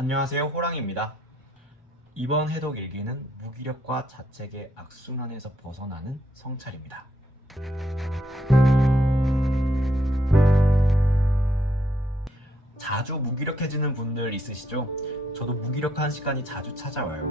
안녕하세요 호랑입니다. 이번 해독 일기는 무기력과 자책의 악순환에서 벗어나는 성찰입니다. 자주 무기력해지는 분들 있으시죠? 저도 무기력한 시간이 자주 찾아와요.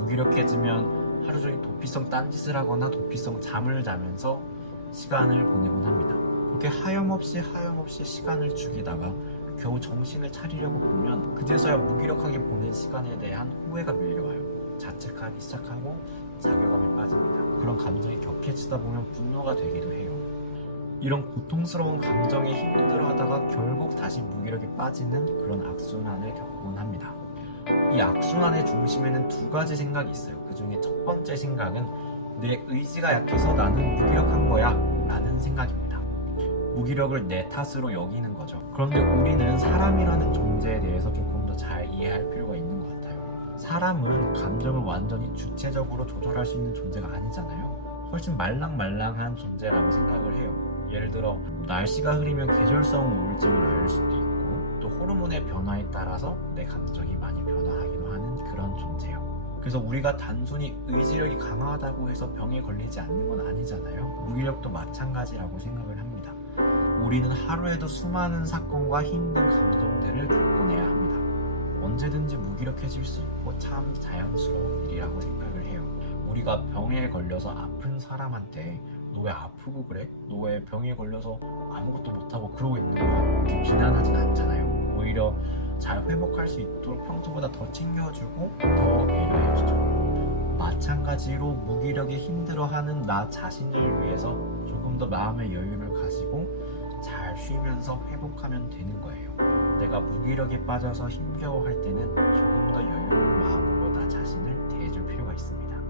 무기력해지면 하루 종일 도피성 딴짓을 하거나 도피성 잠을 자면서 시간을 보내곤 합니다. 그렇게 하염없이 하염없이 시간을 죽이다가 겨우 정신을 차리려고 보면 그제서야 무기력하게 보낸 시간에 대한 후회가 밀려와요. 자책하기 시작하고 자괴감에 빠집니다. 그런 감정이 격해지다 보면 분노가 되기도 해요. 이런 고통스러운 감정에 힘들어하다가 결국 다시 무기력에 빠지는 그런 악순환을 겪곤 합니다. 이 악순환의 중심에는 두 가지 생각이 있어요. 그 중에 첫 번째 생각은 내 의지가 약해서 나는 무기력한 거야 라는 생각입니다. 무기력을 내 탓으로 여기는 거죠. 그런데 우리는 사람이라는 존재에 대해서 조금 더 잘 이해할 필요가 있는 것 같아요. 사람은 감정을 완전히 주체적으로 조절할 수 있는 존재가 아니잖아요. 훨씬 말랑말랑한 존재라고 생각을 해요. 예를 들어 날씨가 흐리면 계절성 우울증을 앓을 수도 있고 또 호르몬의 변화에 따라서 내 감정이 많이 변화하기도 하는 그런 존재예요. 그래서 우리가 단순히 의지력이 강하다고 해서 병에 걸리지 않는 건 아니잖아요. 무기력도 마찬가지라고 생각을 합니다. 우리는 하루에도 수많은 사건과 힘든 감정들을 겪어내야 합니다. 언제든지 무기력해질 수 있고 참 자연스러운 일이라고 생각을 해요. 우리가 병에 걸려서 아픈 사람한테 너 왜 아프고 그래? 너 왜 병에 걸려서 아무것도 못하고 그러고 있는 거야? 비난하진 않잖아요. 오히려 잘 회복할 수 있도록 평소보다 더 챙겨주고 더 배려해주죠. 마찬가지로 무기력에 힘들어하는 나 자신을 위해서 조금 더 마음의 여유를 가지고 잘 쉬면서 회복하면 되는 거예요. 내가 무기력에 빠져서 힘겨워할 때는 조금 더 여유로운 마음으로 나 자신을 대해줄 필요가 있습니다.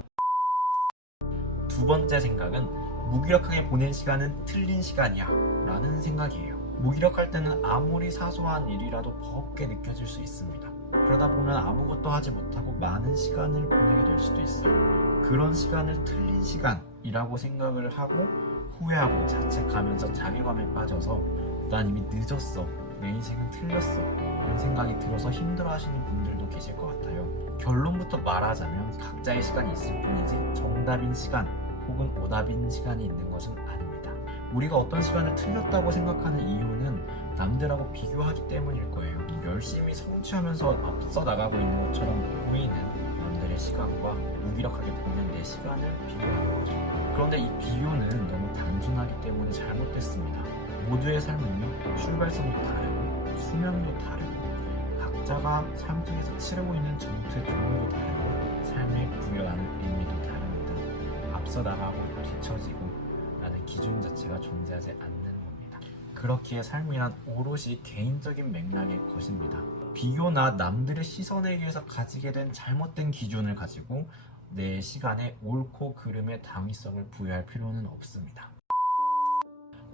두 번째 생각은 무기력하게 보낸 시간은 틀린 시간이야 라는 생각이에요. 무기력할 때는 아무리 사소한 일이라도 버겁게 느껴질 수 있습니다. 그러다 보면 아무것도 하지 못하고 많은 시간을 보내게 될 수도 있어요. 그런 시간을 틀린 시간이라고 생각을 하고 후회하고 자책하면서 자괴감에 빠져서 난 이미 늦었어. 내 인생은 틀렸어. 이런 생각이 들어서 힘들어 하시는 분들도 계실 것 같아요. 결론부터 말하자면 각자의 시간이 있을 뿐이지 정답인 시간 혹은 오답인 시간이 있는 것은 아닙니다. 우리가 어떤 시간을 틀렸다고 생각하는 이유는 남들하고 비교하기 때문일 거예요. 열심히 성취하면서 앞서 나가고 있는 것처럼 보이는 남들의 시간과 무기력하게 보낸 내 시간을 비교하는 거죠. 그런데 이 비교는 너무 단순하기 때문에 잘못됐습니다. 모두의 삶은요, 출발선도 다르고, 수명도 다르고, 각자가 삶 속에서 치르고 있는 전투의 종류도 다르고, 삶에 부여하는 의미도 다릅니다. 앞서 나가고 뒤처지고 라는 기준 자체가 존재하지 않는 겁니다. 그렇기에 삶이란 오롯이 개인적인 맥락의 것입니다. 비교나 남들의 시선에 의해서 가지게 된 잘못된 기준을 가지고 내 시간에 옳고 그름의 당위성을 부여할 필요는 없습니다.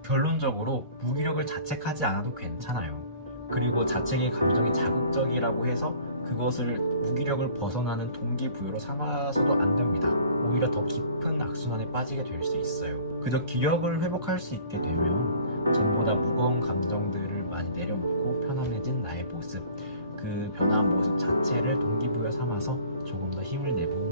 결론적으로 무기력을 자책하지 않아도 괜찮아요. 그리고 자책의 감정이 자극적이라고 해서 그것을 무기력을 벗어나는 동기부여로 삼아서도 안 됩니다. 오히려 더 깊은 악순환에 빠지게 될 수 있어요. 그저 기력을 회복할 수 있게 되면 전보다 무거운 감정들을 많이 내려놓고 편안해진 나의 모습, 그 변화한 모습 자체를 동기부여 삼아서 조금 더 힘을 내보는